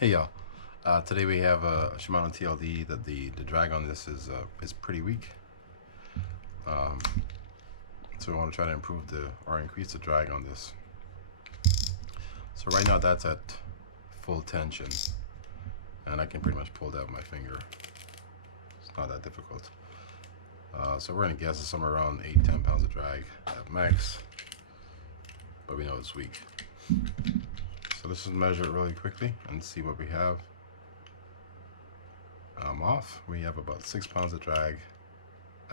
Hey y'all, today we have a Shimano TLD. That the drag on this is pretty weak. So we want to try to improve or increase the drag on this. So right now that's at full tension, and I can pretty much pull that with my finger. It's not that difficult. So we're gonna guess it's somewhere around 8-10 pounds of drag at max, but we know it's weak. So let's just measure it really quickly and see what we have. Off, we have about 6 pounds of drag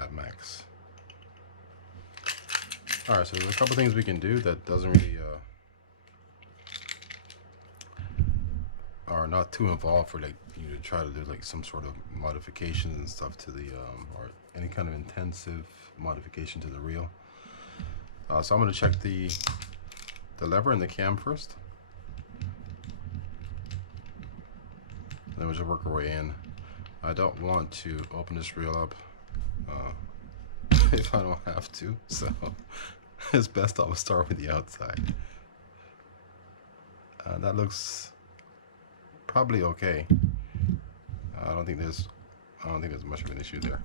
at max. All right, so there's a couple things we can do that doesn't really are not too involved for like you to try to do like some sort of modifications and stuff to the or any kind of intensive modification to the reel. So I'm going to check the lever and the cam first. Then we'll just work our way in. I don't want to open this reel up if I don't have to, so it's best I'll start with the outside. That looks probably okay. I don't think there's much of an issue there.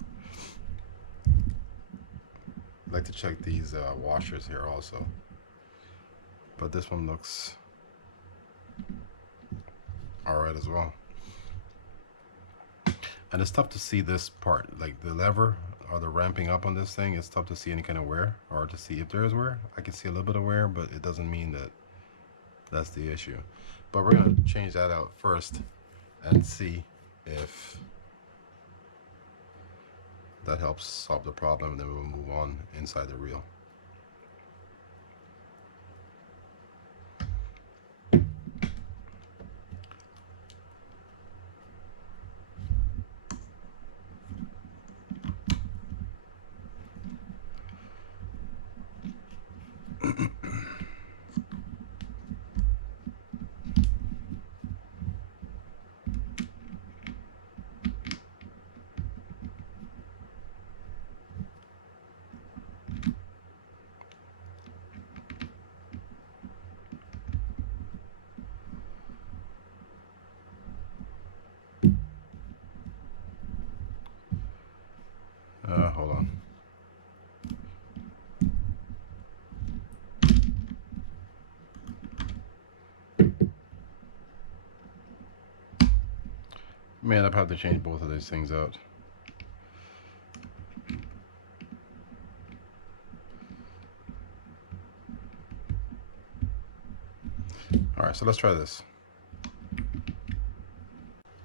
I'd like to check these washers here also, but this one looks alright as well. And it's tough to see this part, like the lever or the ramping up on this thing. It's tough to see any kind of wear, or to see if there is wear. I can see a little bit of wear, but it doesn't mean that that's the issue. But we're gonna change that out first and see if that helps solve the problem, and then we'll move on inside the reel. Hold on. Man, I'd have to change both of these things out. Alright, so let's try this.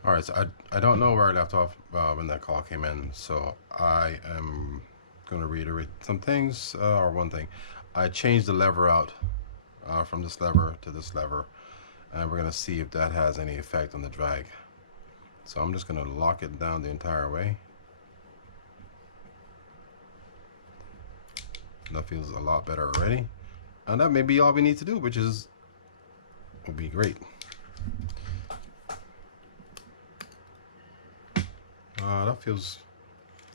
Alright, so I don't know where I left off when that call came in, so I am going to reiterate some things, or one thing. I changed the lever out from this lever to this lever, and we're going to see if that has any effect on the drag. So I'm just going to lock it down the entire way. That feels a lot better already. And that may be all we need to do, which will be great.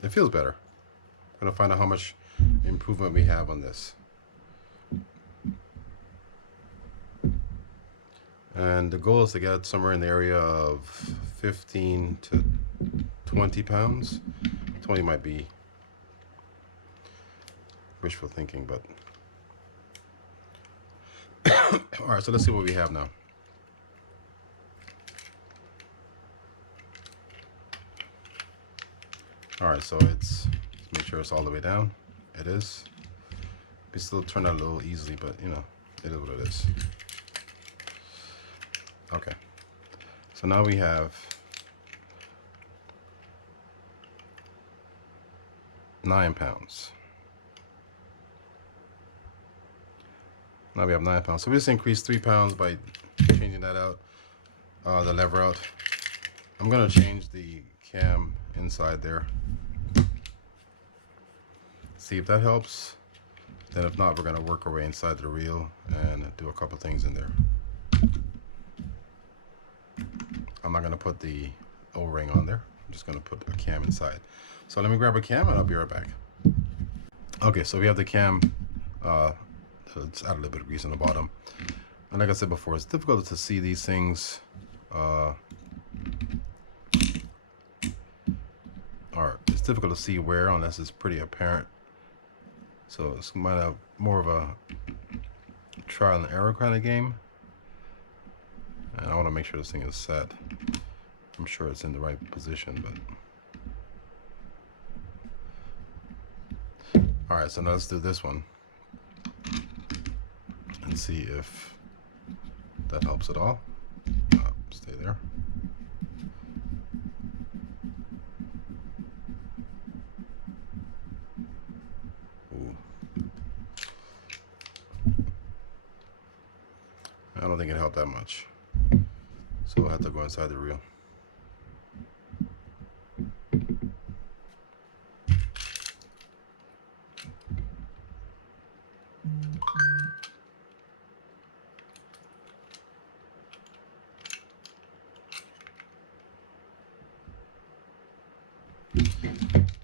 It feels better. I'm gonna find out how much improvement we have on this. And the goal is to get somewhere in the area of 15 to 20 pounds. 20 might be wishful thinking, but all right, so let's see what we have now. All right, so let's make sure it's all the way down. It is. We still turn out a little easily, but you know, it is what it is. Okay, so now we have 9 pounds. Now we have 9 pounds. So we just increased 3 pounds by changing that out, the lever out. I'm gonna change the cam inside there. See if that helps. Then if not, we're gonna work our way inside the reel and do a couple things in there. I'm not gonna put the O-ring on there. I'm just gonna put a cam inside. So let me grab a cam and I'll be right back. Okay, so we have the cam. Let's add a little bit of grease on the bottom. And like I said before, it's difficult to see these things or it's difficult to see where unless it's pretty apparent. So it's might have more of a trial and error kind of game. And I want to make sure this thing is set. I'm sure it's in the right position, but all right. So now let's do this one and see if that helps at all. Stay there. Ooh. I don't think it helped that much. So we'll have to go inside the reel.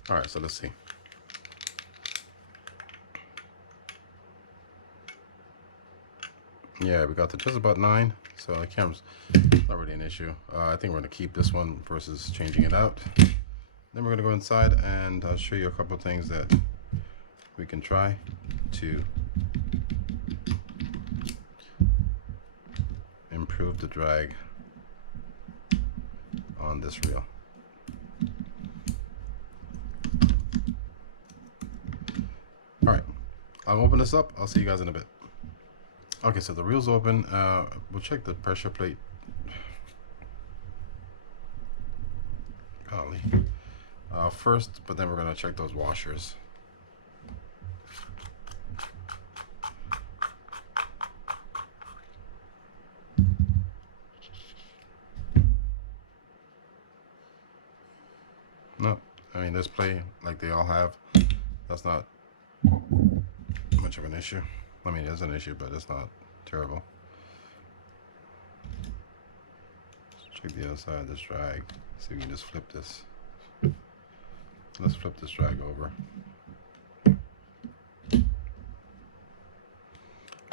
All right, so let's see. Yeah, we got to just about 9, so the camera's not really an issue. I think we're gonna keep this one versus changing it out. Then we're gonna go inside and I'll show you a couple of things that we can try to improve the drag on this reel. All right, I'll open this up. I'll see you guys in a bit. Okay, so the reel's open. We'll check the pressure plate. Golly. First, but then we're gonna check those washers. No, I mean this play like they all have. That's not much of an issue. I mean, it's an issue, but it's not terrible. Let's check the other side of this drag. See if we can just flip this. Let's flip this drag over.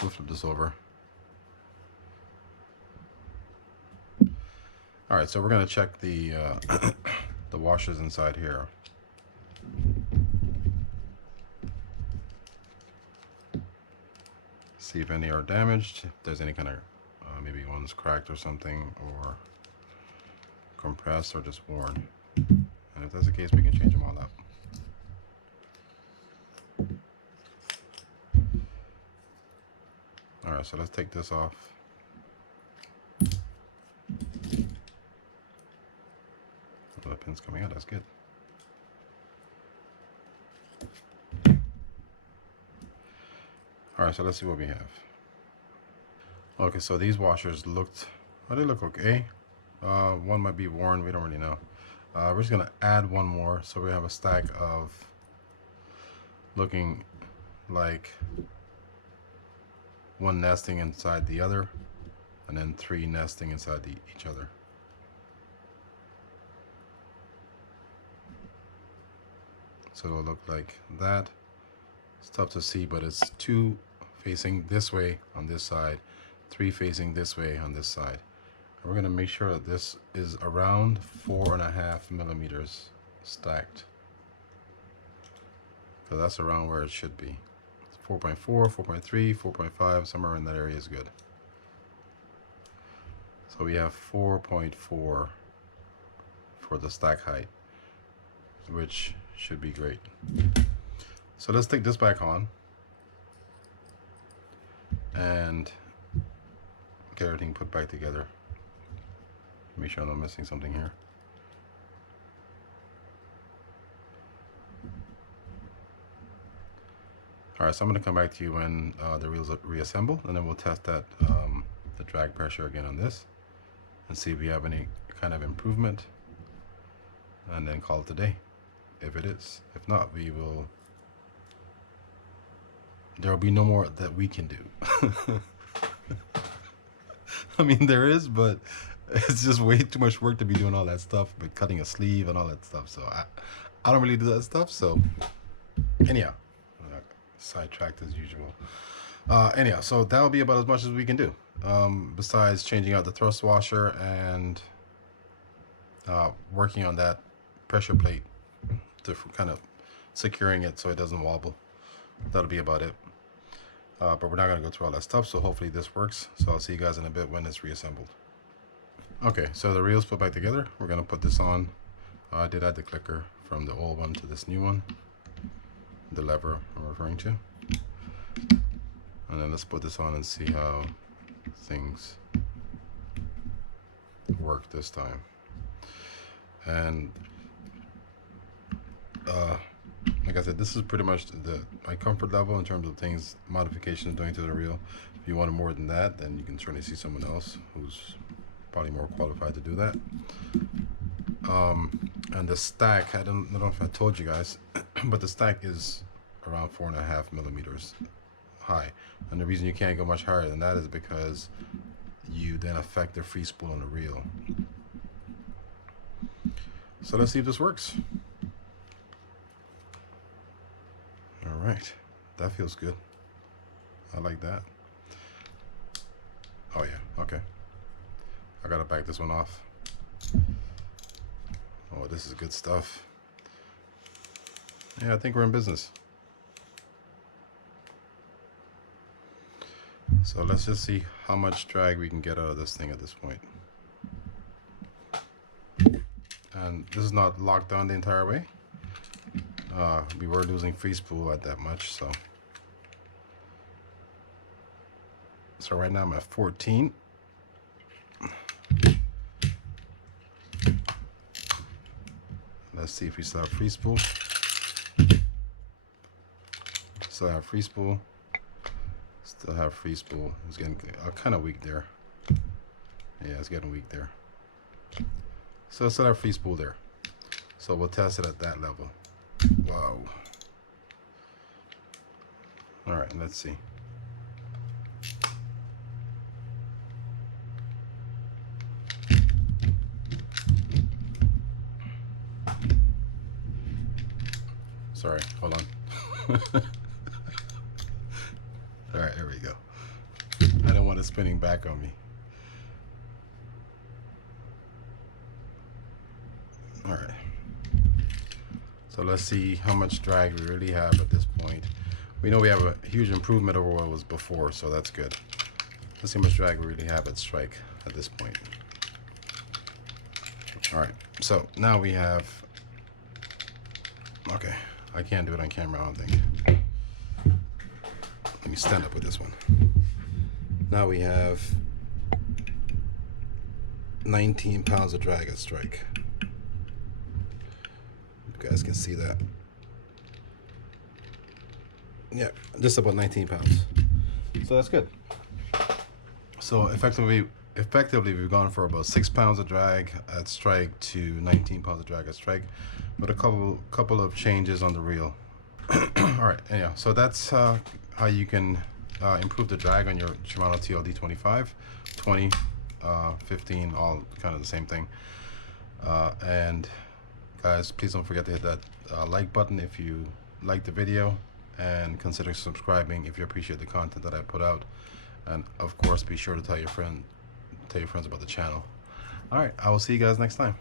We'll flip this over. All right, so we're gonna check the the washers inside here. See if any are damaged, if there's any kind of maybe one's cracked or something, or compressed or just worn. And if that's the case, we can change them all out. All right, so let's take this off. Oh, the pin's coming out, that's good. All right, so let's see what we have. Okay, so these washers looked, oh, they look okay. One might be worn, we don't really know. We're just gonna add one more, so we have a stack of looking like one nesting inside the other, and then 3 nesting inside each other. So it'll look like that. It's tough to see, but it's 2 facing this way on this side, 3 facing this way on this side. And we're gonna make sure that this is around 4.5 millimeters stacked. So that's around where it should be. 4.4, 4.3, 4.5, somewhere in that area is good. So we have 4.4 for the stack height, which should be great. So let's take this back on and get everything put back together. Make sure I'm not missing something here. All right, so I'm going to come back to you when the reels are reassembled, and then we'll test that the drag pressure again on this and see if we have any kind of improvement, and then call it a day if it is. If not, we will. There will be no more that we can do. I mean, there is, but it's just way too much work to be doing all that stuff, but cutting a sleeve and all that stuff. So I don't really do that stuff. So anyhow, sidetracked as usual. Anyhow, so that'll be about as much as we can do. Besides changing out the thrust washer and working on that pressure plate to kind of securing it so it doesn't wobble. That'll be about it. But we're not going to go through all that stuff, so hopefully this works. So I'll see you guys in a bit when it's reassembled. Okay, so the reel's put back together. We're going to put this on. I did add the clicker from the old one to this new one, the lever I'm referring to. And then let's put this on and see how things work this time. And like I said, this is pretty much my comfort level in terms of things, modifications doing to the reel. If you wanted more than that, then you can certainly see someone else who's probably more qualified to do that. And the stack, I don't know if I told you guys, but the stack is around 4.5 millimeters high. And the reason you can't go much higher than that is because you then affect the free spool on the reel. So let's see if this works. All right, that feels good. I like that. Oh yeah, okay. I gotta back this one off. Oh, this is good stuff. Yeah, I think we're in business. So let's just see how much drag we can get out of this thing at this point. And this is not locked down the entire way. We were losing free spool at that much, so right now I'm at 14. Let's see if we still have free spool. Still have free spool. Still have free spool. It's getting kind of weak there. Yeah, it's getting weak there. So still have free spool there. So we'll test it at that level. Wow. All right, let's see. Sorry, hold on. All right, there we go. I don't want it spinning back on me. All right. So let's see how much drag we really have at this point. We know we have a huge improvement over what was before, so that's good. Let's see how much drag we really have at strike at this point. All right, so now we have, okay, I can't do it on camera, I don't think. Let me stand up with this one. Now we have 19 pounds of drag at strike. You guys can see that. Yeah, just about 19 pounds. So that's good. So effectively we've gone for about 6 pounds of drag at strike to 19 pounds of drag at strike, with a couple of changes on the reel. All right, anyhow, so that's how you can improve the drag on your Shimano TLD 25, 20, 15, all kind of the same thing. And guys, please don't forget to hit that like button if you like the video, and consider subscribing if you appreciate the content that I put out. And of course, be sure to tell your friends about the channel. All right, I will see you guys next time.